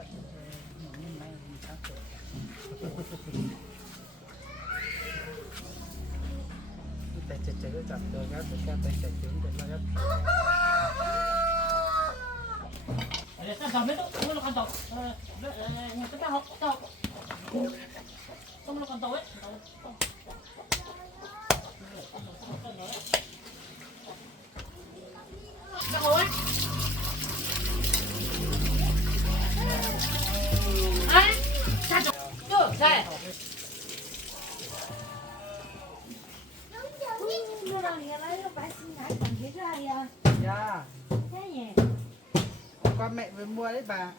chắc những nay sáng tuổi tay chật chật chặt rồi các tay chật trứng rồi các Kan sampai tu, kamu nak kantau. Kita hok tahu. Kamu nak kantau eh? Nak kau eh? Ah, satu. Tu, saya. dạ qua mẹ mới mua đấy bà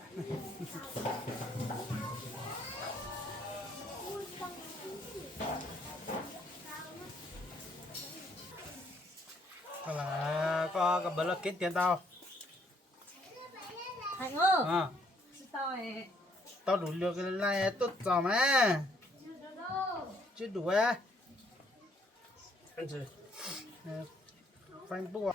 là có cái bữa là kết tiền tao Hạnh ơi, à tao này tao đủ liều cái này tốt rồi mà chứ đủ á anh chị phanh bùa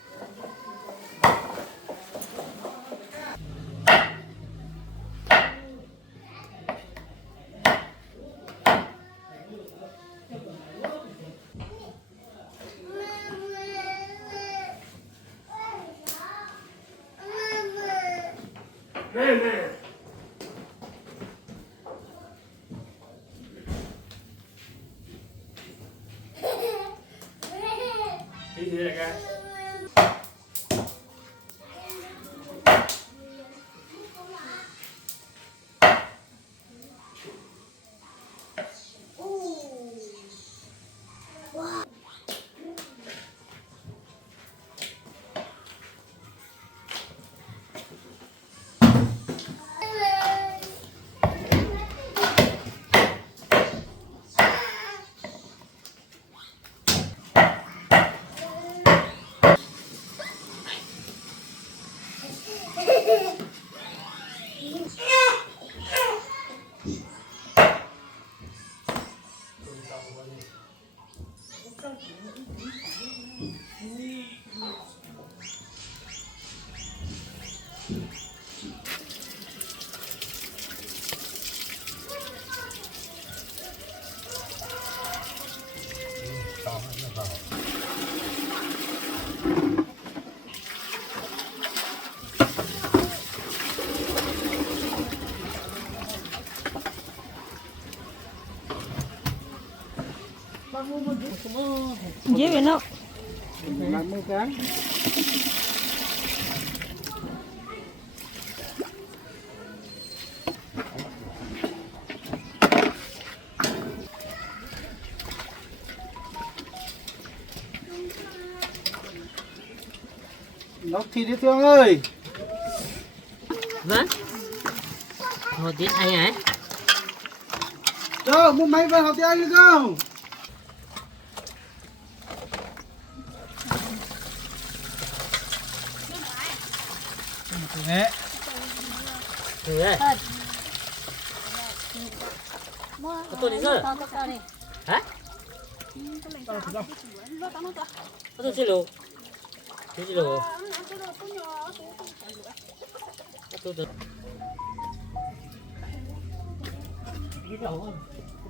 Cái gì vậy ca? dễ vậy nó. làm mua cái nấu thịt đi Thương ơi. Vâng. Một tiếng anh ấy. Đâu mua máy về học tiếng Anh được không? Nè. Thử đây. Tôi đi rồi. Hả? Tôi xin lỗi. Xin lỗi. Tôi được. Cái đầu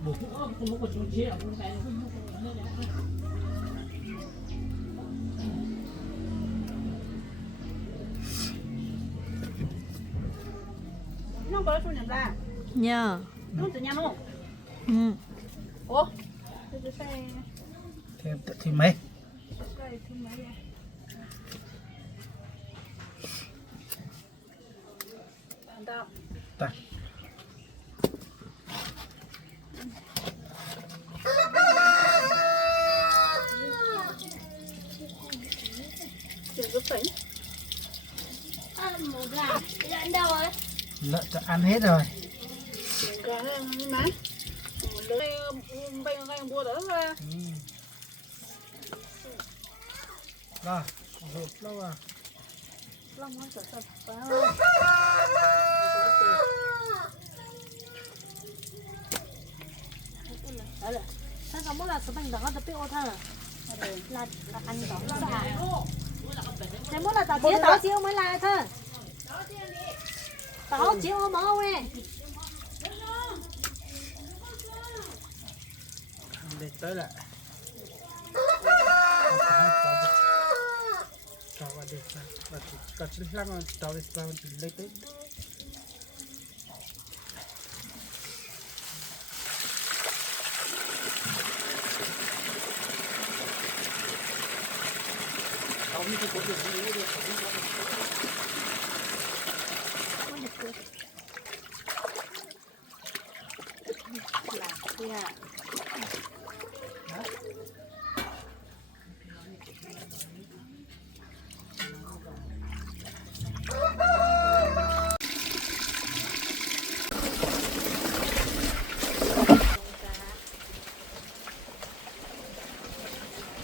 bổ cũng không có chuyện chia cũng cái Nó có số nhận ra. Nhờ. Nó tự nhau không? Ừ. Ủa? Thì mấy? Ta. Lợn cho ăn hết rồi. Rồi, rụt lâu à. Sao không muốn là số bằng đó tập biết ô thơ là ăn đó là phải. Thế muốn là tao chia mới là thơ. tao chịu không máu nè. Để tới lại. Cho vào đây sao? Và chỉ lăng rồi, cho đi sao thì lấy tới.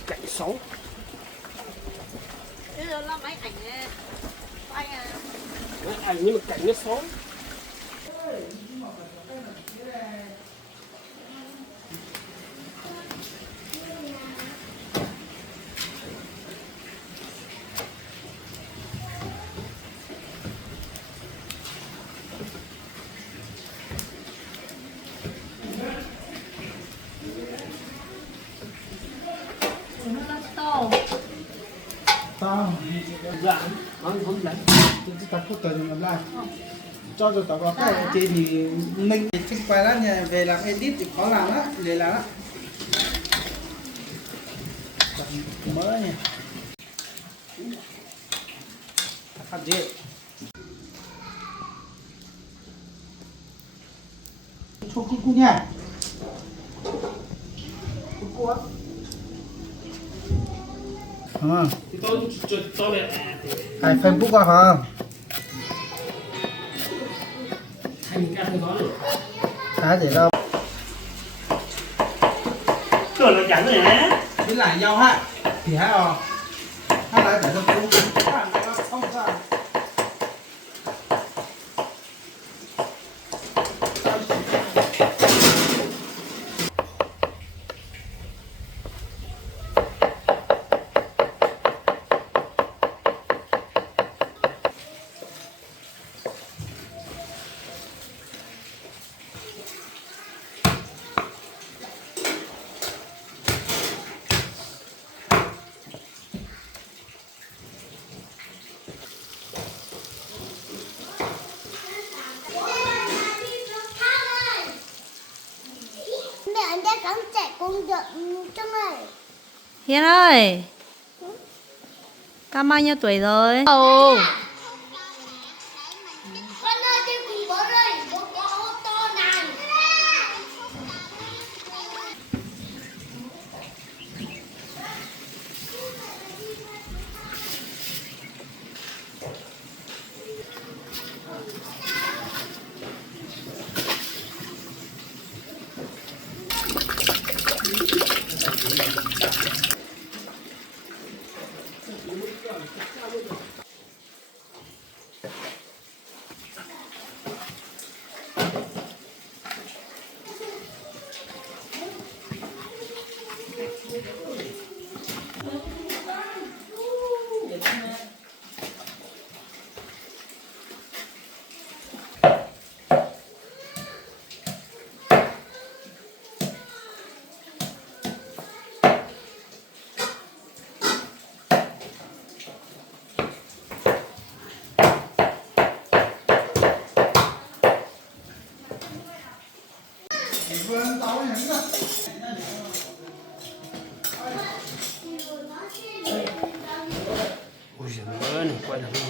Cảnh xấu. Bây giờ là máy ảnh quay à. Máy ảnh nhưng mà cảnh nó xấu. Tao dạ không lấy tao phút tới làm lại cho rồi tao có cái chị thì mình thích quay lắm nha, về làm edit thì khó làm á, để làm á mỡ nha thật dễ cho cái cu nha cu á Hai Facebook à không? Cái để đâu? Trời là chẳng rồi hả? Cái lại nhau ha? Thì hả à? Hát lại để cho tôi không sao? Mẹ anh đã cắm chạy con giận trong này. Hiền ơi, con bao nhiêu tuổi rồi? Ồ. Con ơi đi cùng bố đây, bố có ô tô này. Vâng, tao hẳn rồi. Ôi giời ơi, quay lại đi.